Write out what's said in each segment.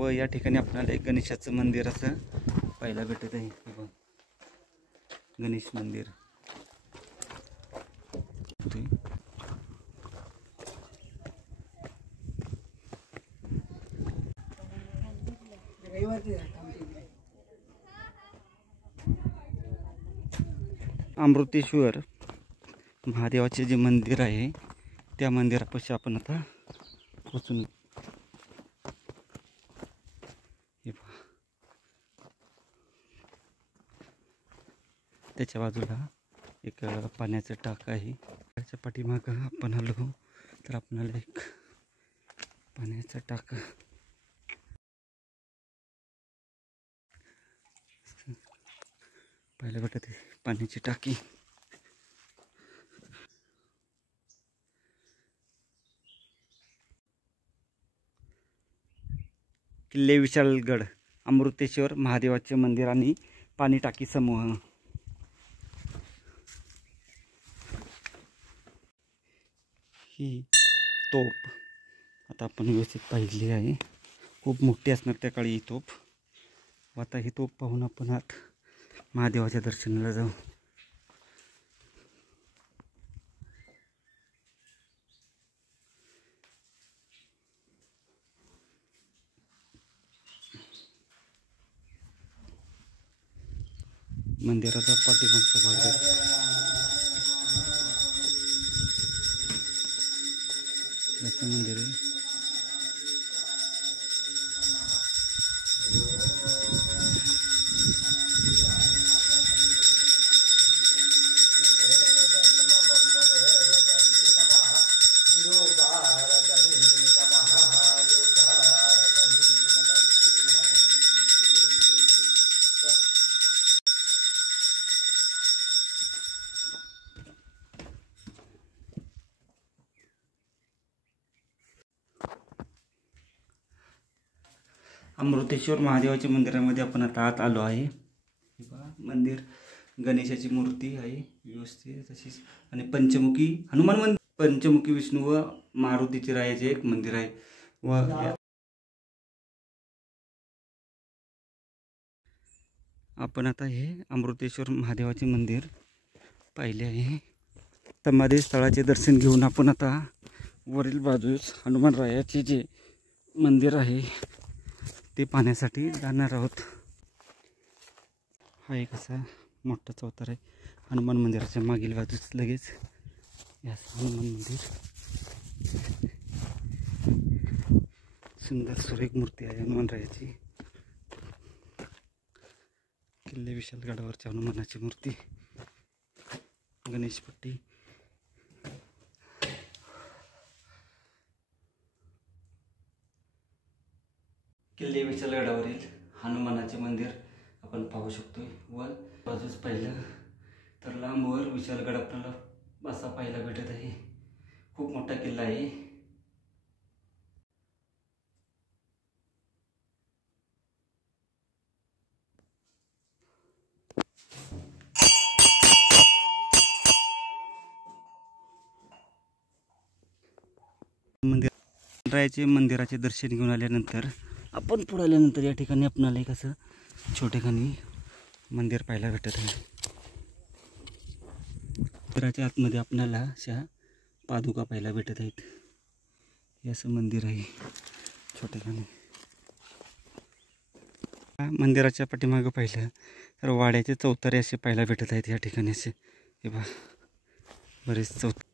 व या ठिकाणी आपल्याला एक गणेशाचं मंदिर असं पाहायला भेटत आहे. गणेश मंदिर अमृतेश्वर महादेवाचे जे मंदिर आहे त्या मंदिरापाशी आपण आता पोचून त्याच्या बाजूला एक पाण्याचं टाक आहे. त्याच्या पाठीमागं आपण आलो तर आपल्याला एक पाण्याचं टाक पाहायला भेटत आहे. पाण्याची टाकी किल्ले विशालगड अमृतेश्वर महादेवाचे मंदिर आणि पाणी टाकी समूह. ही तोफ आता आपण व्यवस्थित पाहिली आहे. खूप मोठी असणार त्या काळी ही तोफ. आता ही तोफ पाहून आपण आत महादेवाच्या दर्शनाला जाऊ. मंदिराचा पाठीमागचा भाग याचं मंदिर आहे. अमृतेश्वर महादेवाच्या मंदिरामध्ये आपण आता आत आलो आहे. मंदिर गणेशाची मूर्ती आहे व्यवस्थित तशीच आणि पंचमुखी हनुमान मंदिर, पंचमुखी विष्णू व मारुतीचे रायाचे एक मंदिर आहे. व आपण आता हे अमृतेश्वर महादेवाचे मंदिर पाहिले आहे. समाधी स्थळाचे दर्शन घेऊन आपण आता वरील बाजूस हनुमान रायाचे जे मंदिर आहे ते पाहण्यासाठी जाणार आहोत. हा एक असा मोठा चौतार आहे. हनुमान मंदिराच्या मागील बाजूस लगेच या हनुमान मंदिर. सुंदर सुरेख मूर्ती आहे हनुमानरायाची. किल्ले विशालगडावरच्या हनुमानाची मूर्ती. गणेशपट्टी किल्ले विशालगडावरील हनुमानाचे मंदिर आपण पाहू शकतोय. व बाजूस पाहिलं तर लांबवर विशालगड आपल्याला असा पाहायला भेटत आहे. खूप मोठा किल्ला आहे. मंदिराचे दर्शन घेऊन आल्यानंतर आपण पुढे आल्यानंतर या ठिकाणी आपल्याला एक असं छोटेखानी मंदिर पाहायला भेटत आहे. मंदिराच्या आतमध्ये आपल्याला अशा पादुका पाहायला भेटत आहेत. हे असं मंदिर आहे छोटेखानी. मंदिराच्या पाठीमागं पाहिलं तर वाड्याचे चौतारे असे पाहायला भेटत आहेत या ठिकाणी. असे हे बघा बरेच चौतारे.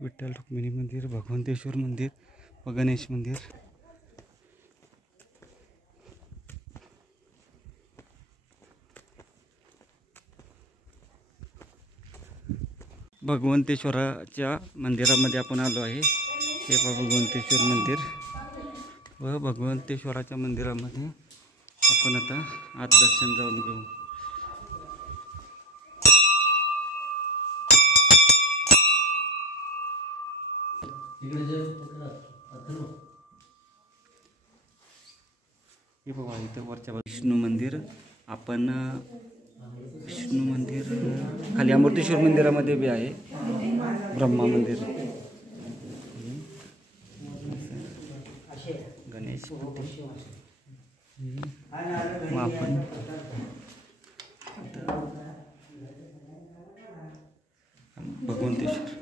विठ्ठल रुक्मिणी मंदिर, भगवंतेश्वर मंदिर व गणेश मंदिर. भगवंतेश्वराच्या मंदिरामध्ये आपण आलो आहे. हे भगवंतेश्वर मंदिर व भगवंतेश्वराच्या मंदिरामध्ये आपण आता आत दर्शन जाऊन घेऊ. हे बघा इथं वरच्या विष्णू मंदिर. आपण विष्णू मंदिर खाली अमृतेश्वर मंदिरामध्ये बी आहे. ब्रह्मा मंदिर गणेश मूर्ती मग आपण भगवंतेश्वर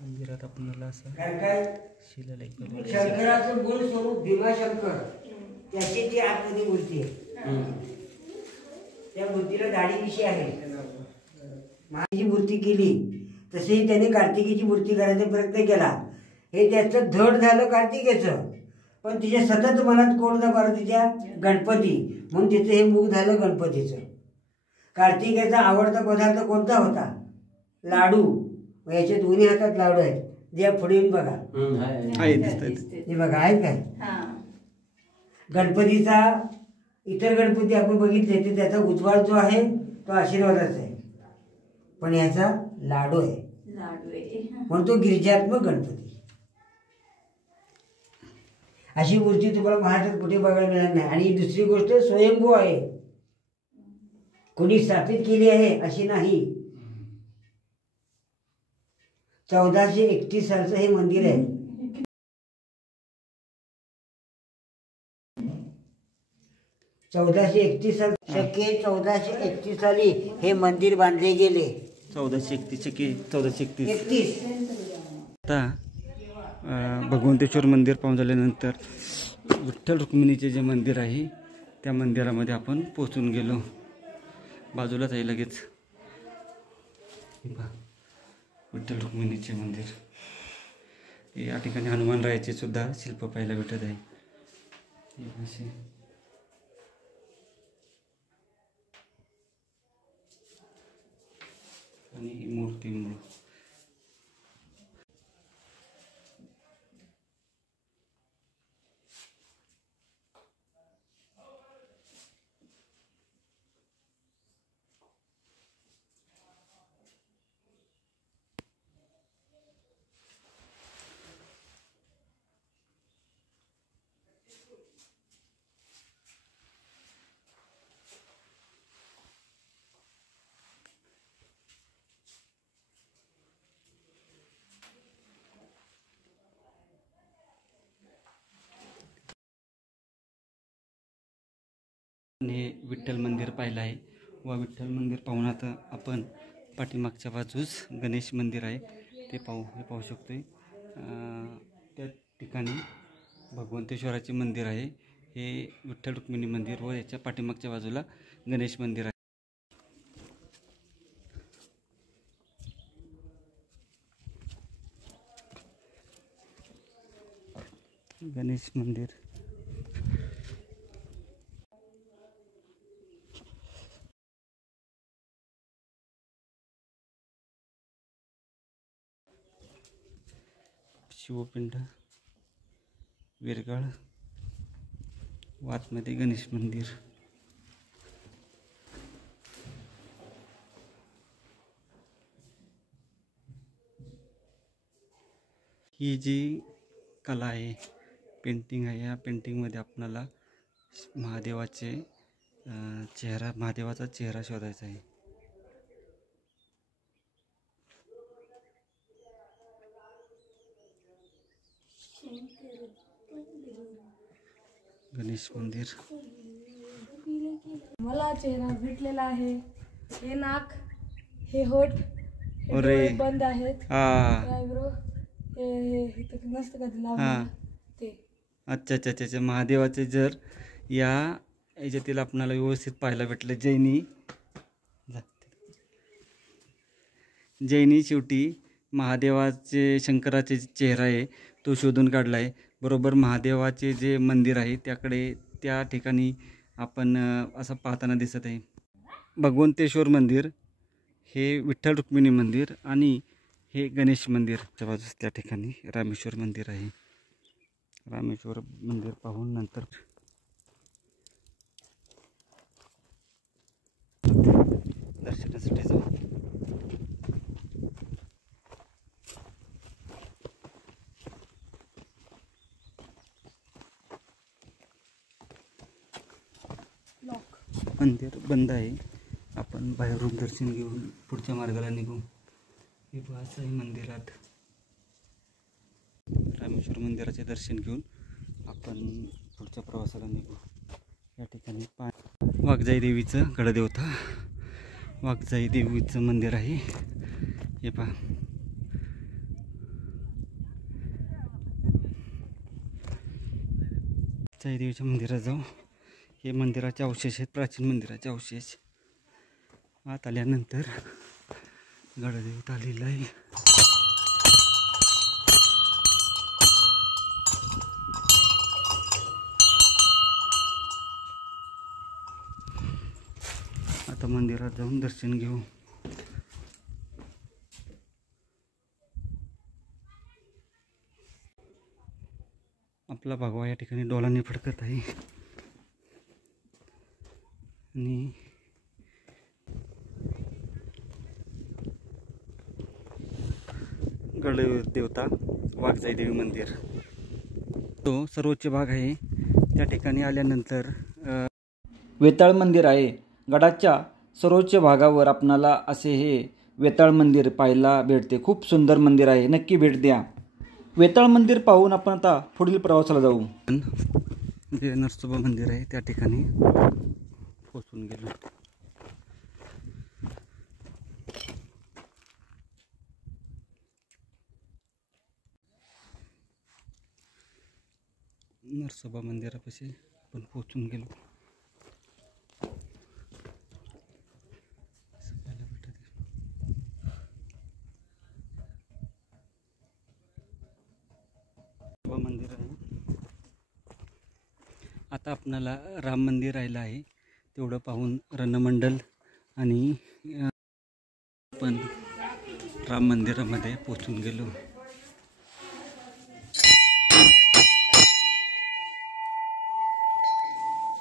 मंदिरात आपल्याला असं शिलालेख शंकराचं मूळ स्वरूप भीमाशंकर, त्याची ती आतमध्ये मूर्ती आहे. त्या मूर्तीला दाढी आहे. महाची मूर्ती केली तसेही त्याने कार्तिकेची मूर्ती करायचा प्रयत्न केला. हे त्याचं धड झालं कार्तिकेचं, पण तिच्या सतत मनात कोण होता पार्वतीच्या? गणपती. म्हणून तिचं हे मुख झालं गणपतीचं. कार्तिकेचा आवडता पदार्थ कोणता होता? लाडू. याच्या दोन्ही हातात लाडू आहेत. जे पुढे येऊन बघा, हे बघा आहेत काय? गणपतीचा इतर गणपती आपण बघितले ते त्याचा उजवाड जो आहे तो आशीर्वादाचा आहे, पण याचा लाडू आहे. म्हणून तो गिरिजात्मक गणपती. अशी मूर्ती तुम्हाला महाराष्ट्रात कुठे बघायला मिळणार नाही. आणि दुसरी गोष्ट स्वयंभू आहे, कोणी स्थापित केली आहे अशी नाही. 1431 सालचं हे मंदिर आहे. 1431 साल शके 1431 साली हे मंदिर बांधले गेले. 1431. आता भगवंतेश्वर मंदिर पाहून झाल्यानंतर विठ्ठल रुक्मिणीचे जे मंदिर आहे त्या मंदिरामध्ये आपण पोचून गेलो. बाजूलाच आहे लगेच विठ्ठल रुक्मिणीचे मंदिर. या ठिकाणी हनुमानरायाचे सुद्धा शिल्प पाहायला भेटत आहे. आणि ही मूर्ती हे विठ्ठल मंदिर पाहिलं आहे. व विठ्ठल मंदिर पाहून आता आपण पाठीमागच्या बाजूस गणेश मंदिर आहे ते पाहू शकतोय. त्या ठिकाणी भगवंतेश्वराचे मंदिर आहे. हे विठ्ठल रुक्मिणी मंदिर व याच्या पाठीमागच्या बाजूला गणेश मंदिर आहे. गणेश मंदिर शिवपिंड विरगळ वातमध्ये गणेश मंदिर. ही जी कला आहे, पेंटिंग आहे, या पेंटिंगमध्ये आपल्याला महादेवाचा चेहरा शोधायचा आहे. गणेश मंदिर. मला चेहरा भेटलेला आहे. हे नाक, हे होठ, हे अरे डोळे बंद आहेत. आयब्रो हे नसतं कधी लावलं ते. अच्छा. महादेवाचे जर याच्यातील आपल्याला व्यवस्थित पाहायला भेटलं. जैनी शेवटी महादेवाचे शंकराचे चेहरा आहे तो शोधून काढला आहे. बरोबर महादेवाचे जे मंदिर आहे त्या ठिकाणी आपण असं पाहताना दिसत आहे. भगवंतेश्वर मंदिर, हे विठ्ठल रुक्मिणी मंदिर आणि हे गणेश मंदिर. बाजूस त्या ठिकाणी रामेश्वर मंदिर आहे. रामेश्वर मंदिर पाहून नंतर मंदिर बंद आहे. आपण बाहेरून दर्शन घेऊन पुढच्या मार्गाला निघू. हे पहा साई मंदिरात रामेश्वर मंदिराचे दर्शन घेऊन आपण पुढच्या प्रवासाला निघू. या ठिकाणी वाघजाई देवीचं गडदेवता वाघजाई देवीचं मंदिर आहे. हे पहा वाघजाई देवीच्या मंदिरात जाऊ. हे मंदिराचे अवशेष आहेत, प्राचीन मंदिराचे अवशेष. आत आल्यानंतर गडदेवता आलेला आहे. आता मंदिरात जाऊन दर्शन घेऊ. आपला भगवा या ठिकाणी डोलाने फडकत आहे आणि गडदेवता वाघजाई देवी मंदिर तो सर्वोच्च भाग आहे. त्या ठिकाणी आल्यानंतर वेताळ मंदिर आहे. गडाच्या सर्वोच्च भागावर आपणाला असे हे वेताळ मंदिर पाहायला भेटते. खूप सुंदर मंदिर आहे, नक्की भेट द्या. वेताळ मंदिर पाहून आपण आता पुढील प्रवासाला जाऊ. जे नरसोबा मंदिर आहे त्या ठिकाणी पोचून गेलो. नरसोबा मंदिरापाशी आपण पोचून गेलो. मंदिर आहे. आता आपणाला राम मंदिर राहिलं आहे, तेवढं पाहून रणमंडल आणि आपण राम मंदिरामध्ये पोचून गेलो.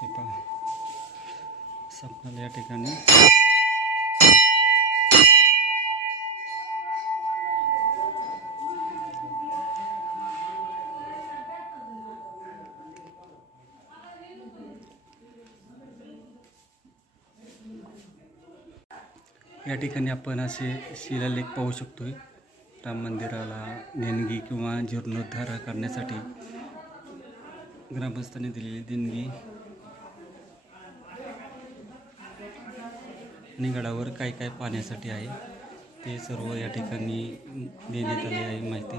हे पहा आपल्याला या ठिकाणी आपण असे शिलालेख पाहू शकतोय. राम मंदिराला देणगी किंवा जीर्णोद्धार करण्यासाठी ग्रामस्थांनी दिलेली देणगी आणि गडावर काय काय पाहण्यासाठी आहे ते सर्व या ठिकाणी देण्यात आले आहे माहिती.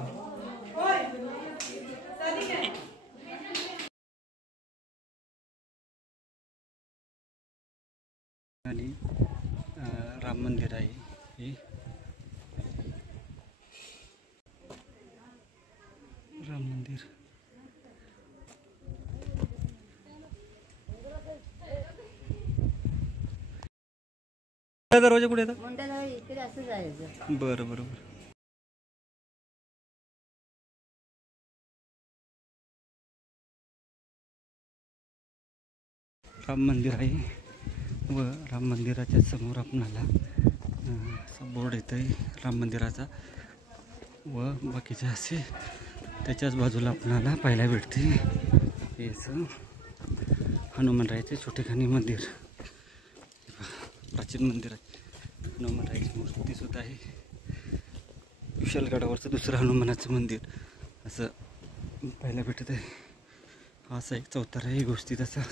आणि राम मंदिर आहे हे राम मंदिर. दरवाजा कुठे येतात? बरं बरोबर. राम मंदिर आहे व राम मंदिराच्या समोर आपणाला बोर्ड येत आहे राम मंदिराचा व बाकीचे असे त्याच्याच बाजूला आपणाला पाहायला भेटते. हे असं हनुमानरायाचे छोटेखानी मंदिर, प्राचीन मंदिर आहे. हनुमानरायाची मूर्ती सुद्धा आहे. विशालगडावरचं दुसरं हनुमानाचं मंदिर असं पाहायला भेटत आहे. हा असा एक चौतारा आहे गोष्टी तसा.